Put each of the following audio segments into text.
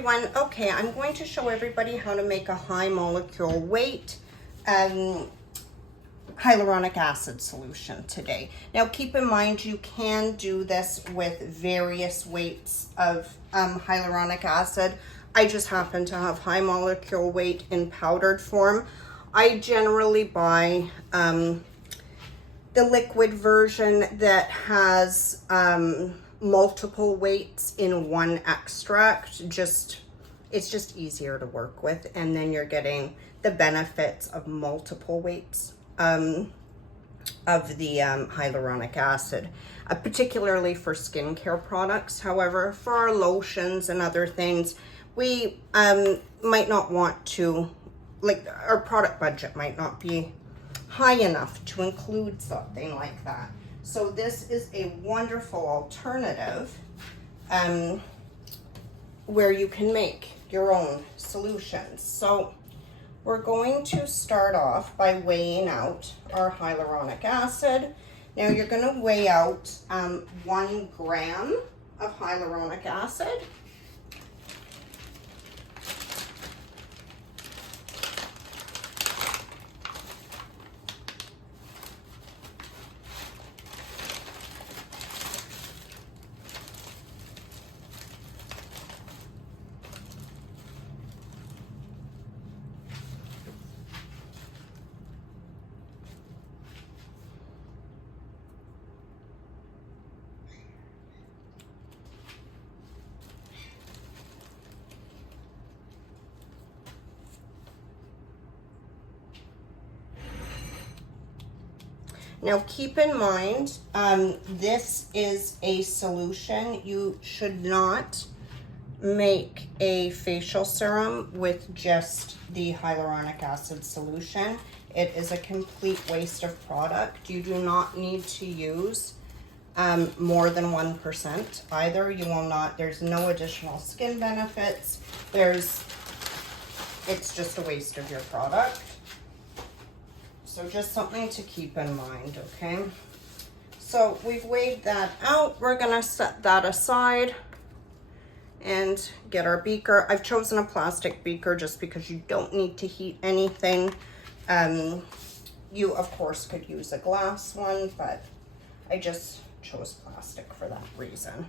everyone. Okay, I'm going to show everybody how to make a high molecule weight hyaluronic acid solution today. Now keep in mind you can do this with various weights of hyaluronic acid. I just happen to have high molecule weight in powdered form. I generally buy the liquid version that has multiple weights in one extract. It's just easier to work with, and then you're getting the benefits of multiple weights of the hyaluronic acid, particularly for skincare products. However, for our lotions and other things, we might not want to, like, our product budget might not be high enough to include something like that. So this is a wonderful alternative where you can make your own solutions. So we're going to start off by weighing out our hyaluronic acid. Now you're going to weigh out 1 gram of hyaluronic acid. Now keep in mind, this is a solution. You should not make a facial serum with just the hyaluronic acid solution. It is a complete waste of product. You do not need to use more than 1% either. You will not, there's no additional skin benefits. It's just a waste of your product. So just something to keep in mind, okay? So we've weighed that out. We're gonna set that aside and get our beaker. I've chosen a plastic beaker just because you don't need to heat anything. You of course could use a glass one, but I just chose plastic for that reason.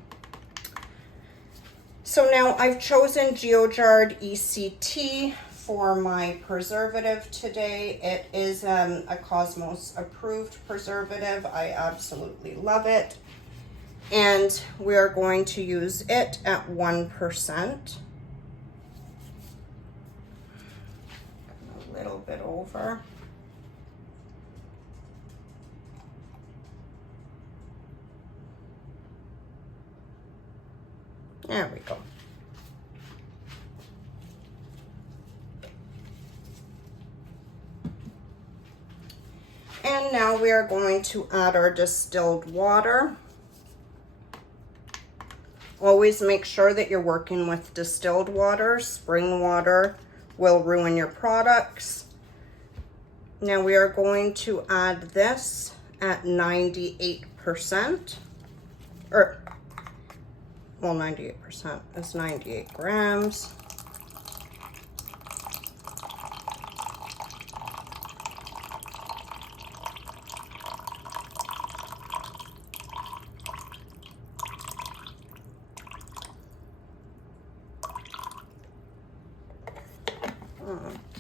So now I've chosen GeoJard ECT for my preservative today. It is a Cosmos approved preservative. I absolutely love it. And we are going to use it at 1%. A little bit over. There we go. And now we are going to add our distilled water. Always make sure that you're working with distilled water. Spring water will ruin your products. Now we are going to add this at 98%, well, 98% is 98 grams.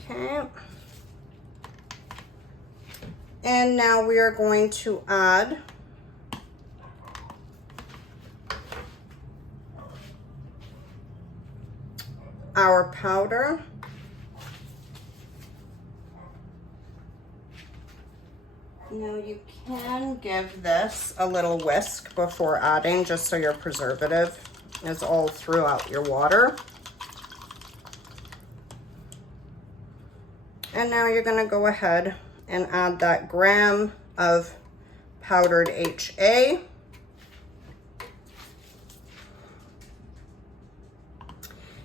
Okay. And now we are going to add our powder. Now you can give this a little whisk before adding, just so your preservative is all throughout your water. And now you're going to go ahead and add that gram of powdered HA.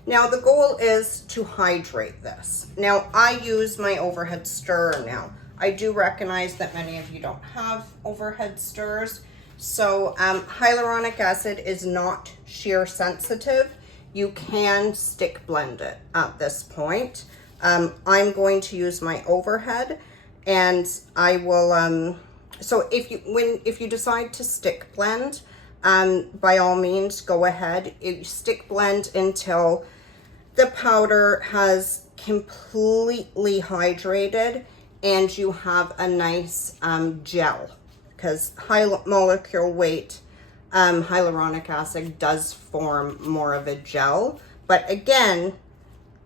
Now the goal is to hydrate this. Now I use my overhead stirrer now. I do recognize that many of you don't have overhead stirrers. So hyaluronic acid is not shear sensitive. you can stick blend it at this point. I'm going to use my overhead, and I will, so if you decide to stick blend, by all means, go ahead. You stick blend until the powder has completely hydrated and you have a nice gel, because high molecular weight hyaluronic acid does form more of a gel. But again,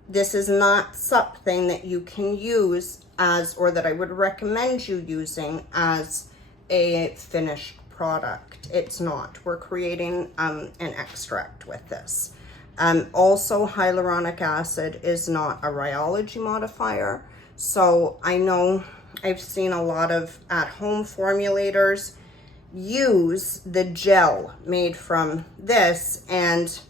this is not something that you can use as, or that I would recommend you using as a finished product. It's not. We're creating an extract with this. Also, hyaluronic acid is not a rheology modifier. So I know I've seen a lot of at-home formulators use the gel made from this and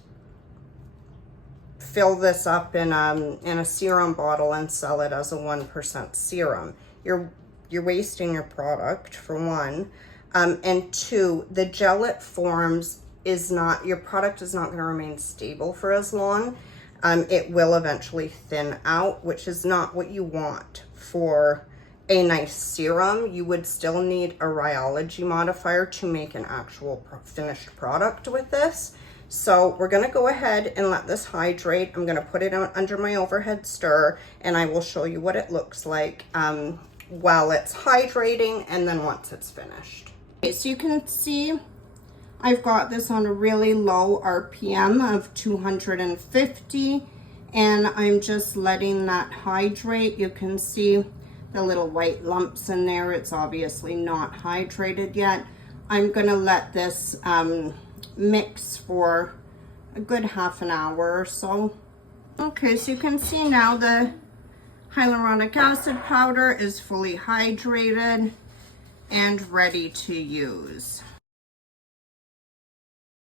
fill this up in a serum bottle and sell it as a 1% serum. You're wasting your product, for one. And two, the gel it forms is not, your product is not going to remain stable for as long. It will eventually thin out, which is not what you want for a nice serum. You would still need a rheology modifier to make an actual finished product with this. So we're going to go ahead and let this hydrate. I'm going to put it under my overhead stir, and I will show you what it looks like while it's hydrating and then once it's finished. Okay, so you can see I've got this on a really low RPM of 250, and I'm just letting that hydrate. You can see the little white lumps in there. It's obviously not hydrated yet. I'm gonna let this mix for a good half an hour or so. Okay, so you can see now the hyaluronic acid powder is fully hydrated and ready to use.